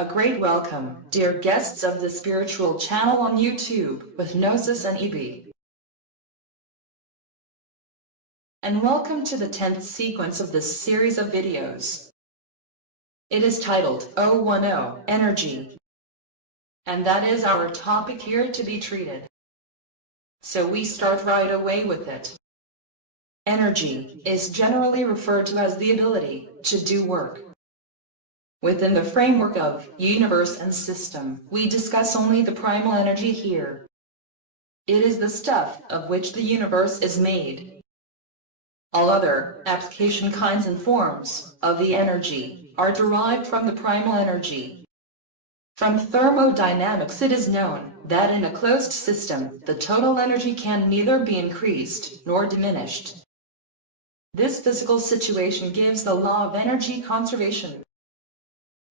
A great welcome, dear guests of the spiritual channel on YouTube with Gnosis and EB. And welcome to the 10th sequence of this series of videos. It is titled 010 Energy. And that is our topic here to be treated. So we start right away with it. Energy is generally referred to as the ability to do work. Within the framework of universe and system, we discuss only the primal energy here. It is the stuff of which the universe is made. All other application kinds and forms of the energy are derived from the primal energy. From thermodynamics, it is known that in a closed system, the total energy can neither be increased nor diminished. This physical situation gives the law of energy conservation.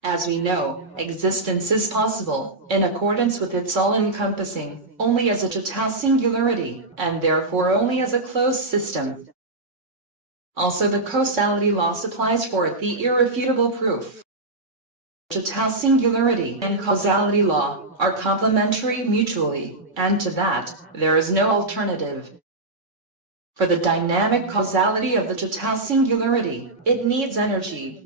As we know, existence is possible, in accordance with its all-encompassing, only as a total singularity, and therefore only as a closed system. Also the causality law supplies for it the irrefutable proof. Total singularity and causality law are complementary mutually, and to that, there is no alternative. For the dynamic causality of the total singularity, it needs energy.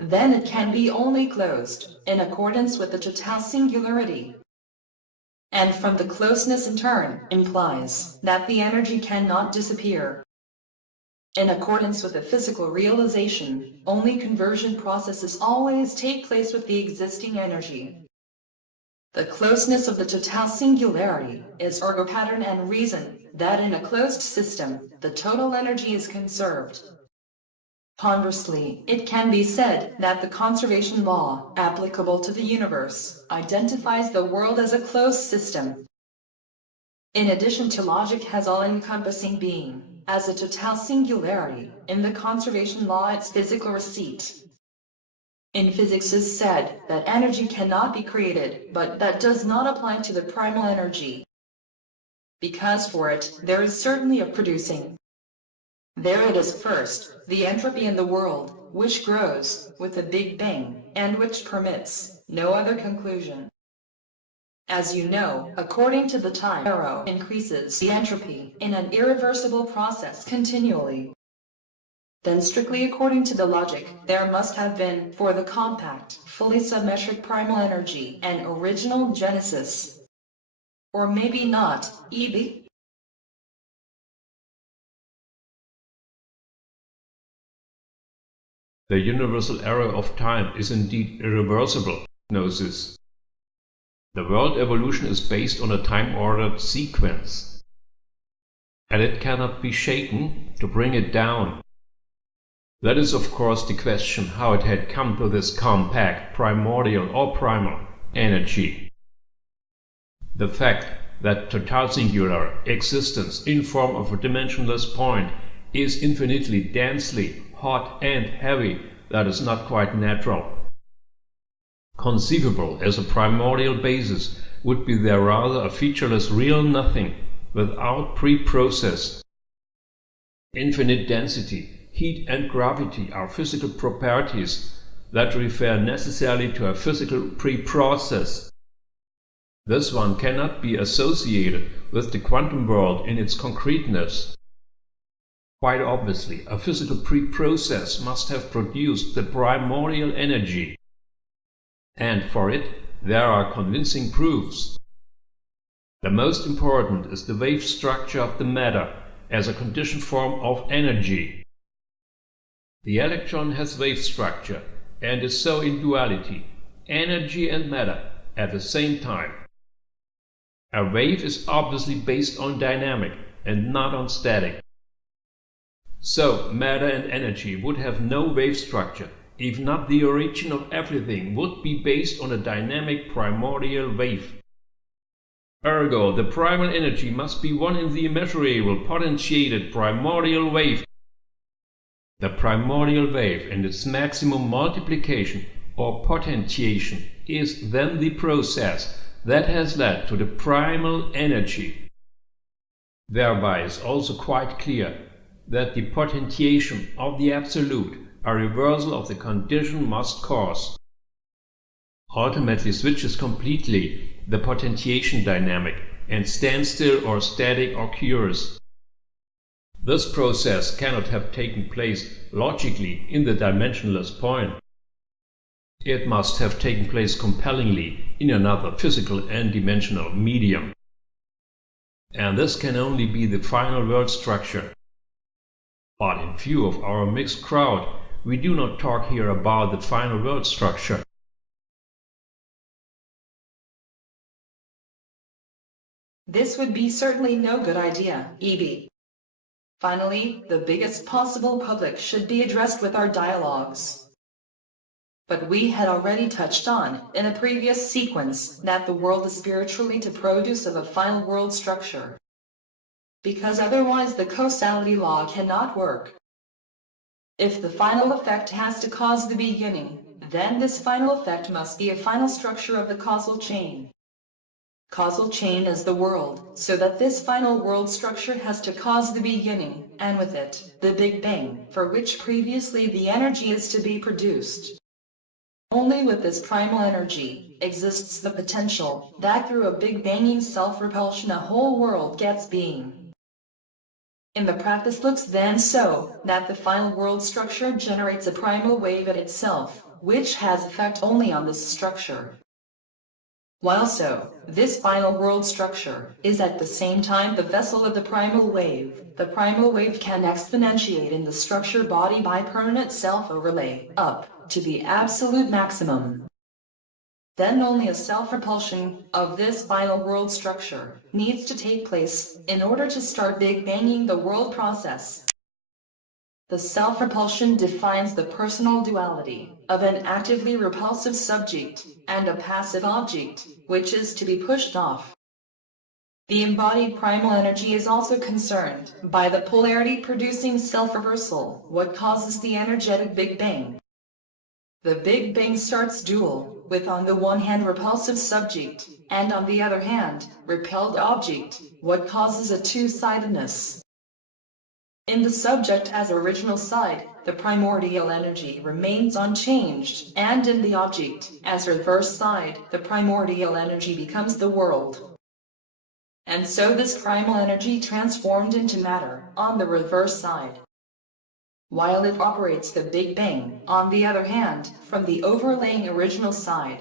Then it can be only closed, in accordance with the total singularity. And from the closeness in turn, implies that the energy cannot disappear. In accordance with the physical realization, only conversion processes always take place with the existing energy. The closeness of the total singularity is ergo pattern and reason that in a closed system, the total energy is conserved. Conversely, it can be said that the conservation law, applicable to the universe, identifies the world as a closed system. In addition to logic has all-encompassing being, as a total singularity, in the conservation law its physical receipt. In physics it is said that energy cannot be created, but that does not apply to the primal energy. Because for it, there is certainly a producing. There it is first, the entropy in the world, which grows with the Big Bang, and which permits no other conclusion. As you know, according to the time arrow increases the entropy in an irreversible process continually. Then strictly according to the logic, there must have been, for the compact, fully submetric primal energy, an original genesis. Or maybe not, EB? The universal arrow of time is indeed irreversible, Gnosis. The world evolution is based on a time-ordered sequence, and it cannot be shaken to bring it down. That is of course the question how it had come to this compact, primordial or primal energy. The fact that total singular existence in form of a dimensionless point is infinitely densely hot and heavy, that is not quite natural. Conceivable as a primordial basis would be there rather a featureless real nothing without pre-process. Infinite density, heat and gravity are physical properties that refer necessarily to a physical pre-process. This one cannot be associated with the quantum world in its concreteness. Quite obviously, a physical pre-process must have produced the primordial energy. And for it, there are convincing proofs. The most important is the wave structure of the matter as a conditioned form of energy. The electron has wave structure and is so in duality, energy and matter, at the same time. A wave is obviously based on dynamic and not on static. So, matter and energy would have no wave structure, if not the origin of everything would be based on a dynamic primordial wave. Ergo, the primal energy must be one in the immeasurable, potentiated primordial wave. The primordial wave and its maximum multiplication or potentiation is then the process that has led to the primal energy. Thereby is also quite clear that the potentiation of the Absolute, a reversal of the condition, must cause. ultimately switches completely the potentiation dynamic and stands still or static occurs. This process cannot have taken place logically in the dimensionless point. It must have taken place compellingly in another physical and dimensional medium. And this can only be the final world structure. But in view of our mixed crowd, we do not talk here about the final world structure. This would be certainly no good idea, EB. Finally, the biggest possible public should be addressed with our dialogues. But we had already touched on, in a previous sequence, that the world is spiritually to produce of a final world structure. Because otherwise the causality law cannot work. If the final effect has to cause the beginning, then this final effect must be a final structure of the causal chain. Causal chain is the world, so that this final world structure has to cause the beginning, and with it, the Big Bang, for which previously the energy is to be produced. Only with this primal energy exists the potential that through a Big Banging self-repulsion a whole world gets being. In the practice looks then so, that the final world structure generates a primal wave at itself, which has effect only on this structure. While so, this final world structure is at the same time the vessel of the primal wave. The primal wave can exponentiate in the structure body by permanent self-overlay, up to the absolute maximum. Then only a self-repulsion of this final world structure needs to take place in order to start Big Banging the world process. The self-repulsion defines the personal duality of an actively repulsive subject and a passive object, which is to be pushed off. The embodied primal energy is also concerned by the polarity producing self-reversal, what causes the energetic Big Bang. The Big Bang starts dual, with on the one hand repulsive subject, and on the other hand, repelled object, what causes a two-sidedness. In the subject as original side, the primordial energy remains unchanged, and in the object as reverse side, the primordial energy becomes the world. And so this primal energy transformed into matter on the reverse side, while it operates the Big Bang, on the other hand, from the overlaying original side.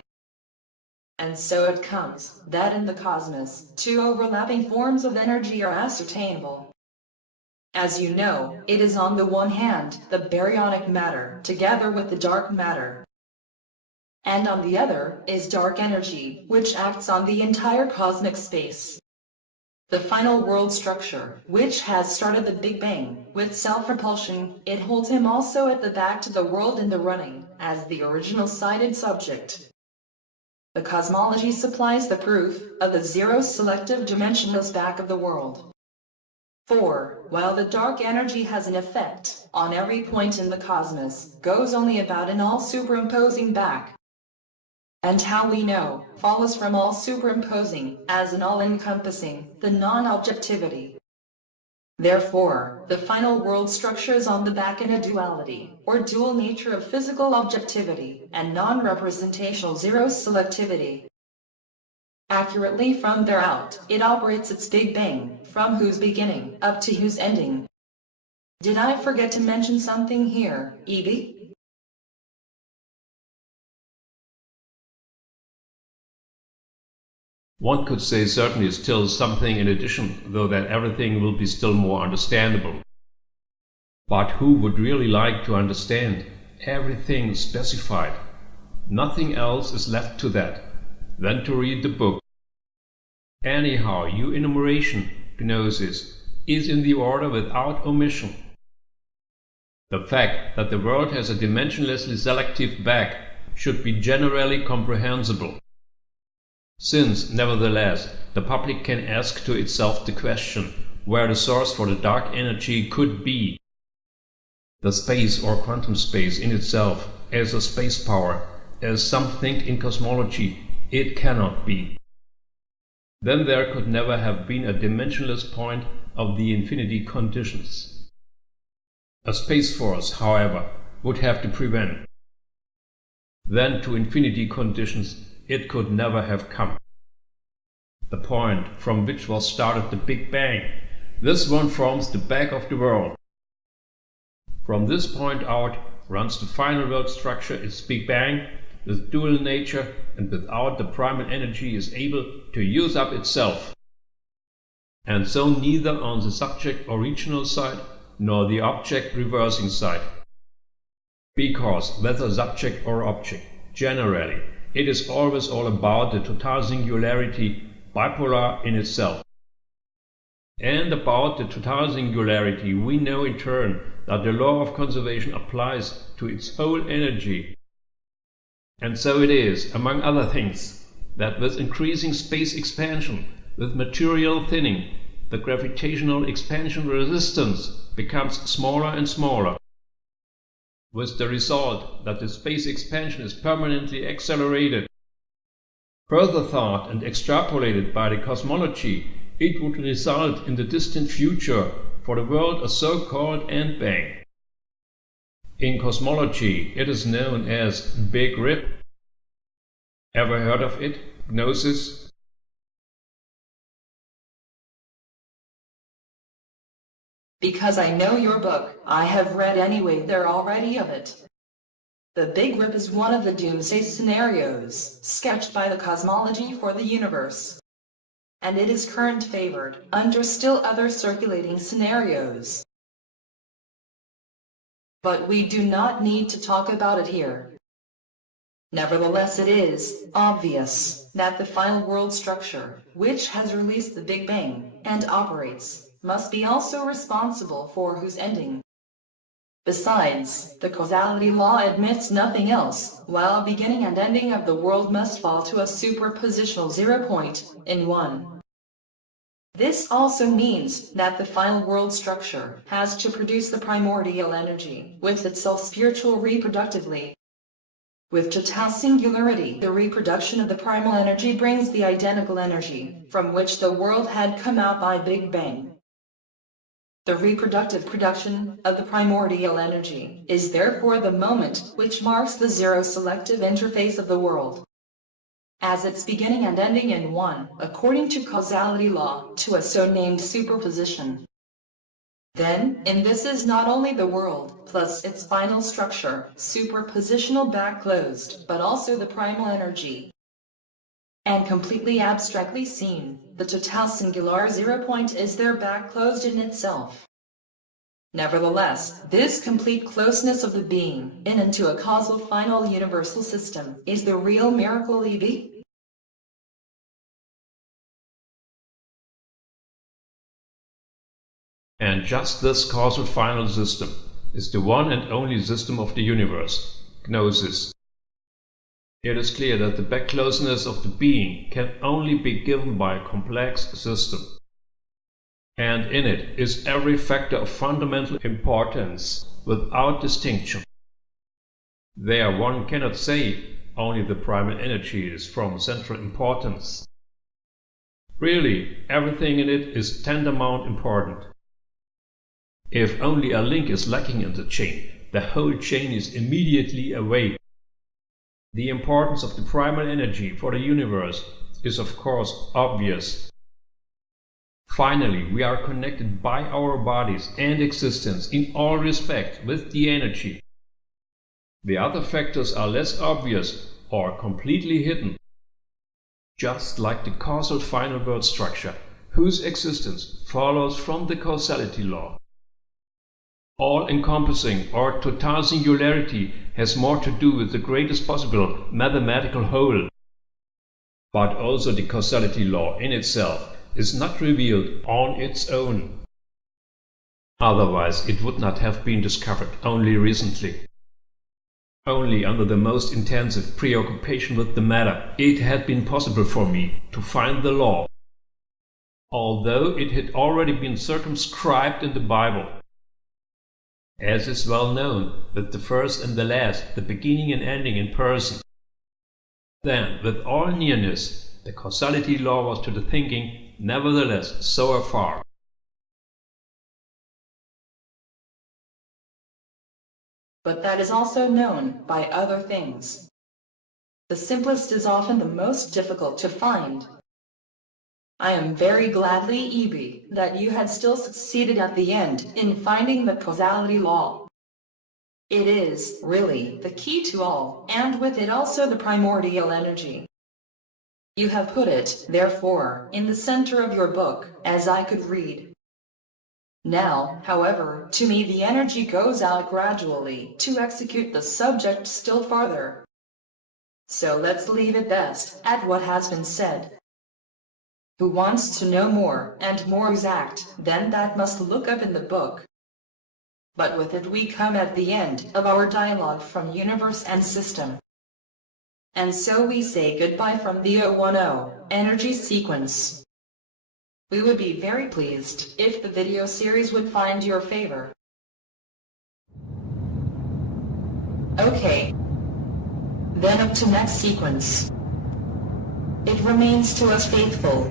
And so it comes that in the cosmos, two overlapping forms of energy are ascertainable. As you know, it is on the one hand, the baryonic matter, together with the dark matter. And on the other, is dark energy, which acts on the entire cosmic space. The final world structure, which has started the Big Bang, with self-repulsion, it holds him also at the back to the world in the running, as the original sided subject. The cosmology supplies the proof of the zero selective dimensionless back of the world. For, while the dark energy has an effect on every point in the cosmos, goes only about an all-superimposing back. And how we know, follows from all superimposing, as an all-encompassing, the non-objectivity. Therefore, the final world structure is on the back in a duality, or dual nature of physical objectivity, and non-representational zero selectivity. Accurately from there out, it operates its Big Bang, from whose beginning, up to whose ending. Did I forget to mention something here, Evie? One could say certainly still something in addition, though that everything will be still more understandable. But who would really like to understand everything specified? Nothing else is left to that than to read the book. Anyhow, your enumeration, Gnosis, is in the order without omission. The fact that the world has a dimensionlessly selective back should be generally comprehensible, since, nevertheless, the public can ask to itself the question where the source for the dark energy could be. The space or quantum space in itself, as a space power, as some think in cosmology, it cannot be. Then there could never have been a dimensionless point of the infinity conditions. A space force, however, would have to prevent. then to infinity conditions it could never have come. The point from which was started the Big Bang, this one forms the back of the world. From this point out runs the final world structure, its Big Bang, with dual nature and without the primal energy is able to use up itself. And so neither on the subject original side nor the object reversing side. Because whether subject or object, generally, it is always all about the total singularity, bipolar in itself. And about the total singularity we know in turn that the law of conservation applies to its whole energy. And so it is, among other things, that with increasing space expansion, with material thinning, the gravitational expansion resistance becomes smaller and smaller, with the result that the space expansion is permanently accelerated. Further thought and extrapolated by the cosmology, it would result in the distant future for the world a so-called end bang. In cosmology it is known as Big Rip. Ever heard of it? Gnosis? Because I know your book, I have read anyway there already of it. The Big Rip is one of the doomsday scenarios sketched by the cosmology for the universe. And it is current favored under still other circulating scenarios. But we do not need to talk about it here. Nevertheless, it is obvious that the final world structure, which has released the Big Bang and operates, must be also responsible for whose ending. Besides, the causality law admits nothing else, while beginning and ending of the world must fall to a superpositional 0 point in 1. This also means that the final world structure has to produce the primordial energy with itself spiritual reproductively. With total singularity, the reproduction of the primal energy brings the identical energy from which the world had come out by Big Bang. The reproductive production of the primordial energy is therefore the moment which marks the zero selective interface of the world, as its beginning and ending in 1, according to causality law, to a so-named superposition. Then, in this is not only the world, plus its final structure, superpositional back closed, but also the primal energy. And completely abstractly seen, the total singular 0 point is there back closed in itself. Nevertheless, this complete closeness of the being in into a causal final universal system is the real miracle EV. And just this causal final system is the one and only system of the universe, Gnosis. It is clear that the back closeness of the being can only be given by a complex system. And in it is every factor of fundamental importance without distinction. There one cannot say only the primal energy is from central importance. Really, everything in it is tantamount important. If only a link is lacking in the chain, the whole chain is immediately away. The importance of the primal energy for the universe is of course obvious. Finally, we are connected by our bodies and existence in all respects with the energy. The other factors are less obvious or completely hidden. Just like the causal final world structure, whose existence follows from the causality law. All-encompassing or total singularity has more to do with the greatest possible mathematical whole. But also the causality law in itself is not revealed on its own. Otherwise it would not have been discovered only recently. Only under the most intensive preoccupation with the matter it had been possible for me to find the law, although it had already been circumscribed in the Bible. As is well known, with the first and the last, the beginning and ending in person. Then, with all nearness, the causality law was to the thinking, nevertheless, so afar. But that is also known by other things. The simplest is often the most difficult to find. I am very gladly, Eb, that you had still succeeded at the end in finding the causality law. It is, really, the key to all, and with it also the primordial energy. You have put it, therefore, in the center of your book, as I could read. Now, however, to me the energy goes out gradually to execute the subject still farther. So let's leave it best at what has been said. Who wants to know more and more exact than that must look up in the book. But with it we come at the end of our dialogue from universe and system. And so we say goodbye from the 010 energy sequence. We would be very pleased if the video series would find your favor. Okay. Then up to next sequence. It remains to us faithful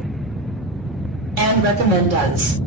and recommend us.